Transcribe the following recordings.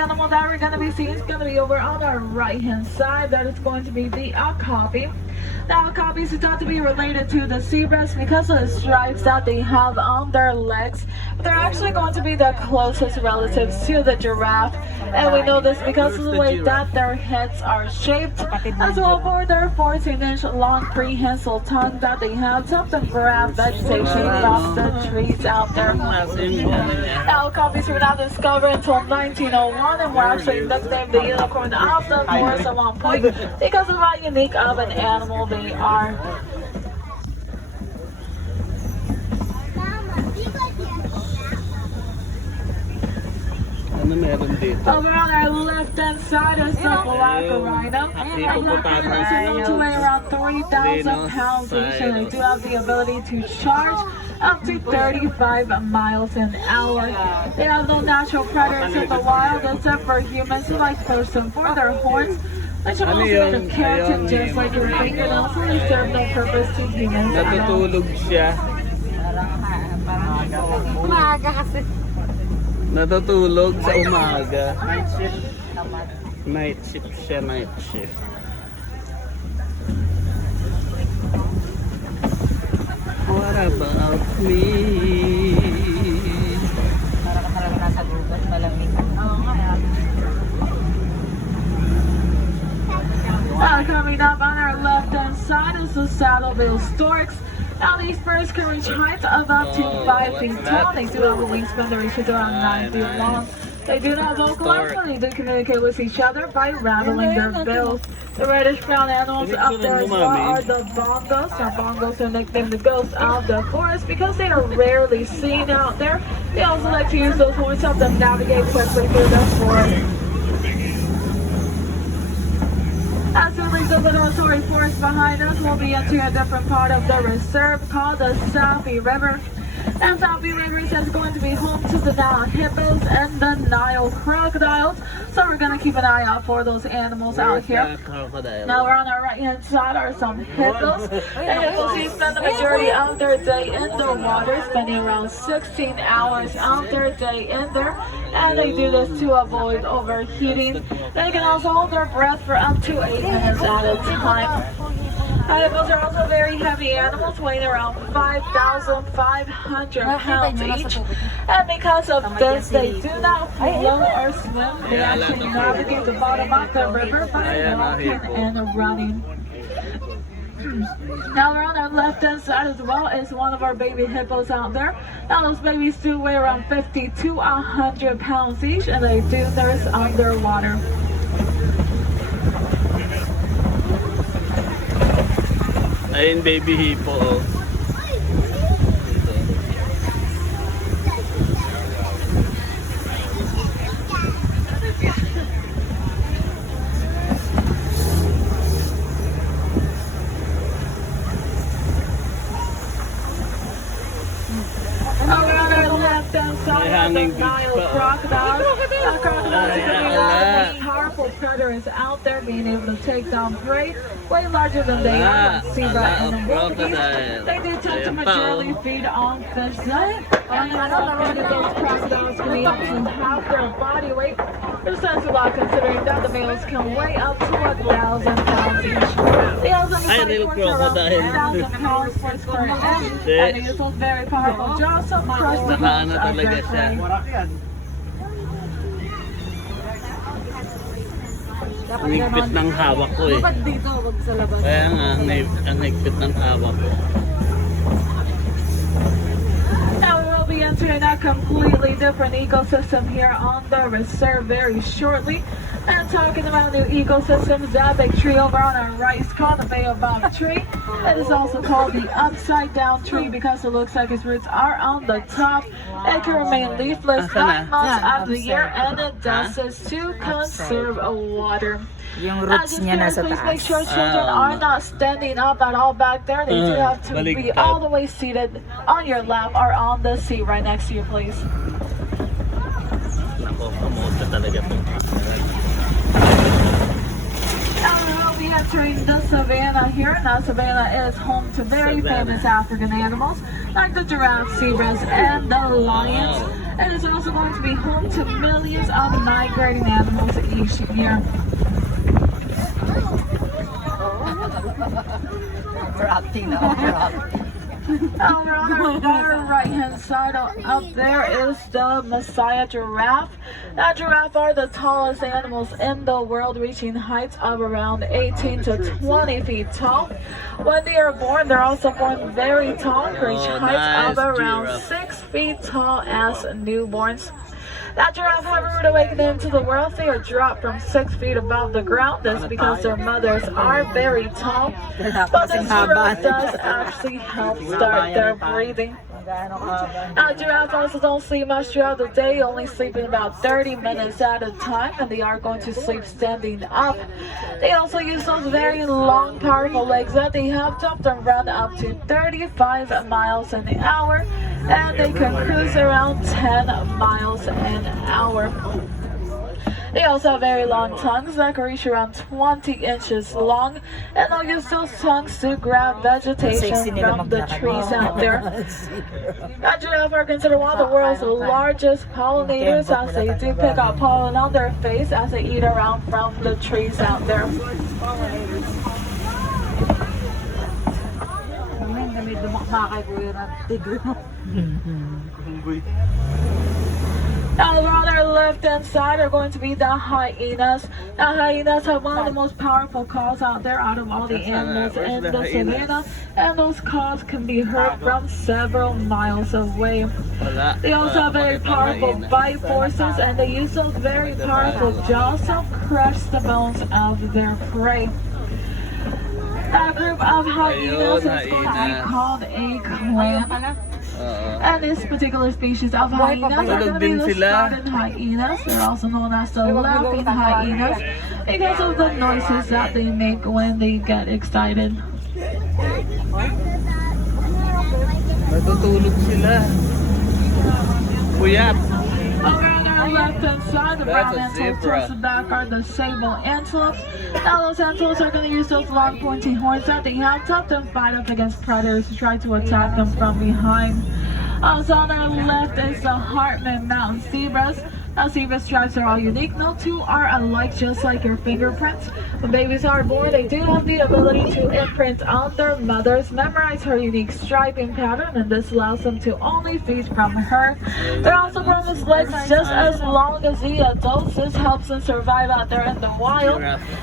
animal that we're going to be seeing is going to be over on our right hand side. That is going to be the okapi. The okapi is thought to be related to the zebras because of the stripes that they have on their legs. But they're actually going to be the closest relatives to the giraffe. And we know this because of the way that their heads are shaped, as well for their 14-inch long prehensile tongue that they have to help them grab vegetation off the trees out there. Okapis were not discovered until 1901 and were actually nicknamed the unicorn of the forest at one point because of how unique of an animal they are. Ano meron dito? Over on our left hand side is the black rhino. Black rhinos are known to weigh around 3,000 pounds each, and they do have the ability to charge up to 35 miles an hour. They have no natural predators in the wild except for humans who like push them for their horns, which are also made of keratin just like your fingernails, so they serve no purpose to humans at all. Natutulog siya. Maaga kasi. Natutulog sa umaga. Night shift siya, night shift. What about me? Para ka talaga nasa gubat, malamig. Oo nga. Coming up on our left hand side is the Saddleville storks. Now these birds can reach heights of up to 5 feet tall. They do have a wingspan that reaches around 9 feet long. They do not vocalize, but they do communicate with each other by rattling their bills. The reddish brown animals up there as well are the bongos. Now bongos are nicknamed the ghosts of the forest because they are rarely seen out there. They also like to use those horns to help them navigate quickly through the forest. As we leave the little Missouri forest behind us, we'll be into a different part of the reserve called the Sapi River. And Sapi River is going to be home to the Nile hippos and the Nile crocodiles. So we're going to keep an eye out for those animals out here. Now we're on our right hand side are some hippos. The hippos who spend the majority of their day in the water, spending around 16 hours of their day in there. And they do this to avoid overheating. They can also hold their breath for up to 8 minutes at a time. Hippos are also very heavy animals, weighing around 5,500 pounds each. And because of this, they do not float or swim. They actually navigate the bottom of the river by walking and running. Now we're on our left hand side as well is one of our baby hippos out there. Now those babies do weigh around 50 to 100 pounds each, and they do nurse underwater. Ayun, baby hippo. Hanging Nile crocodiles. Crocodiles are one of the most powerful predators out there, being able to take down prey way larger than they are, like zebra and the wildebeest. They do tend to majorly feed on fish, though. And those crocodiles can be up to half their body weight. There's sense a lot considering that the males can weigh up to 1,000 pounds each. They also have a body around 1,000 pounds per square inch, and they use those very powerful jaws to crush the bones of their prey. Ang higpit ng hawak ko eh. Dapat dito, wag sa labas. Kaya nga, ang higpit ng hawak ko. Now we'll be entering a completely different ecosystem here on the reserve very shortly. And talking about new ecosystems, that big tree over on our right is called the baobab tree. It is also called the upside down tree because it looks like its roots are on the top. It can remain leafless 9 months out of the year, and it does this to conserve water. Yung roots niya nasa Please make taas. sure children are not standing up at all back there. They do have to be Baligtad. all the way seated on your lap or on the seat right next to you, please. Ako, kamote talaga po. Now we'll be entering the savannah here. Now savannah is home to very famous African animals like the giraffe, zebras, and the lions. and it's also going to be home to millions of migrating animals each year. Overacting na, overacting. Over on our far right-hand side up there is the Messiah giraffe. Now, giraffes are the tallest animals in the world, reaching heights of around 18 to 20 feet tall. When they are born, they're also born very tall, reach heights of around giraffe. 6 feet tall as newborns. That giraffe have a rude awakening into the world. They are dropped from 6 feet above the ground. That's because their mothers are very tall. But this giraffe does actually help start their breathing. Giraffes also don't sleep much throughout the day, only sleeping about 30 minutes at a time, and they are going to sleep standing up. They also use those very long, powerful legs that they have to often run up to 35 miles an hour, and they can cruise around 10 miles an hour. They also have very long tongues that can reach around 20 inches long, and they'll use those tongues to grab vegetation from the trees out there. Giraffes are considered one of the world's largest pollinators, as they do pick up pollen on their face as they eat around from the trees out there. Now, over on our left-hand side are going to be the hyenas. Now, hyenas have one of the most powerful calls out there out of all the animals in the savannah, and those calls can be heard from several miles away. Wala. They also have very powerful bite forces, and they use those very powerful jaws to crush the bones of their prey. A group of hyenas is called a clan. And this particular species of hyenas are going to be the spotted hyenas. They're also known as the laughing hyenas because of the noises that they make when they get excited. Natutulog sila. Puyat. Over on our left-hand side, the brown That's a antelopes zebra. towards the back are the sable antelopes. Now those antelopes are going to use those long pointy horns that they have to often fight up against predators to try to attack them from behind. Also on our left is the Hartman Mountain zebras. Now zebra stripes are all unique. No two are alike, just like your fingerprints. When babies are born, they do have the ability to imprint on their mothers, memorize her unique striping pattern, and this allows them to only feed from her. They're also born with legs just as long as the adults. This helps them survive out there in the wild.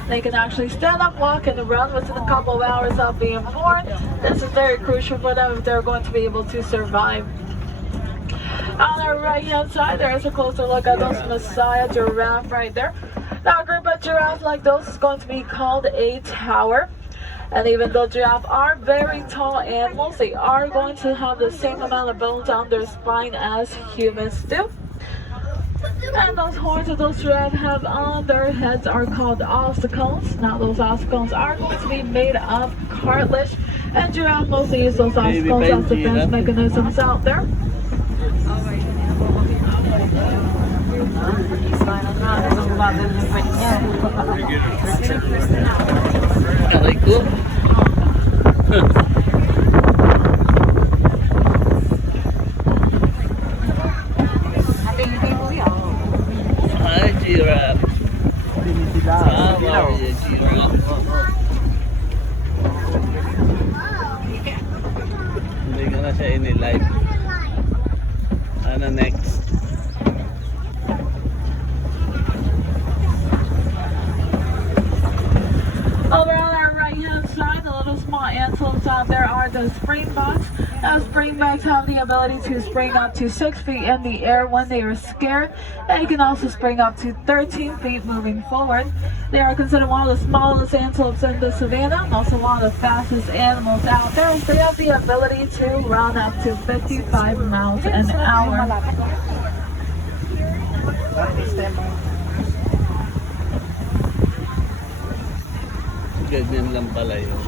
They can actually stand up, walk, and run within a couple of hours of being born. This is very crucial for them if they're going to be able to survive. On our right-hand side, there is a closer look at those Messiah giraffe right there. Now, a group of giraffes like those is going to be called a tower. And even though giraffes are very tall animals, they are going to have the same amount of bones on their spine as humans do. And those horns that those giraffes have on their heads are called ossicones. Now, those ossicones are going to be made of cartilage, and giraffes mostly use those ossicones as defense mechanisms out there. Aray ko. Ay, giraffe. Wow, giraffe. Hindi ko na siya ini-live. Ano next? Over on our right-hand side, the little small antelopes out there are the springboks. Now, springboks have the ability to spring up to 6 feet in the air when they are scared, and you can also spring up to 13 feet moving forward. They are considered one of the smallest antelopes in the savannah, and also one of the fastest animals out there. They have the ability to run up to 55 miles an hour. Ganyan lang pala yun.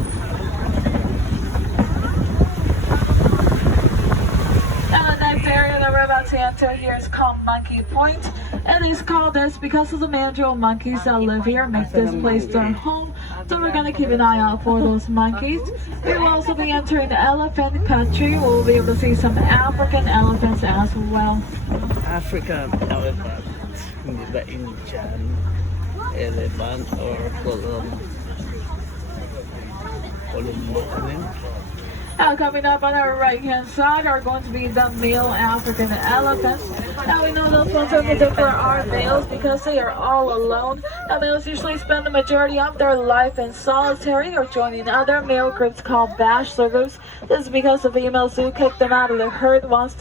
Now, the next area that we're about to enter here is called Monkey Point, and it's called this because of the mandrill monkeys that live here make this place their home So we're gonna keep an eye out for those monkeys. We will also be entering the elephant country. We'll be able to see some African elephants as well. African elephant. Hindi ba Indian elephant or Colombo? Ano yun? Now coming up on our right hand side are going to be the male African elephants. Now we know those ones are good for our males because they are all alone. Now males usually spend the majority of their life in solitary or joining other male groups called bachelor groups. This is because the females do kick them out of the herd once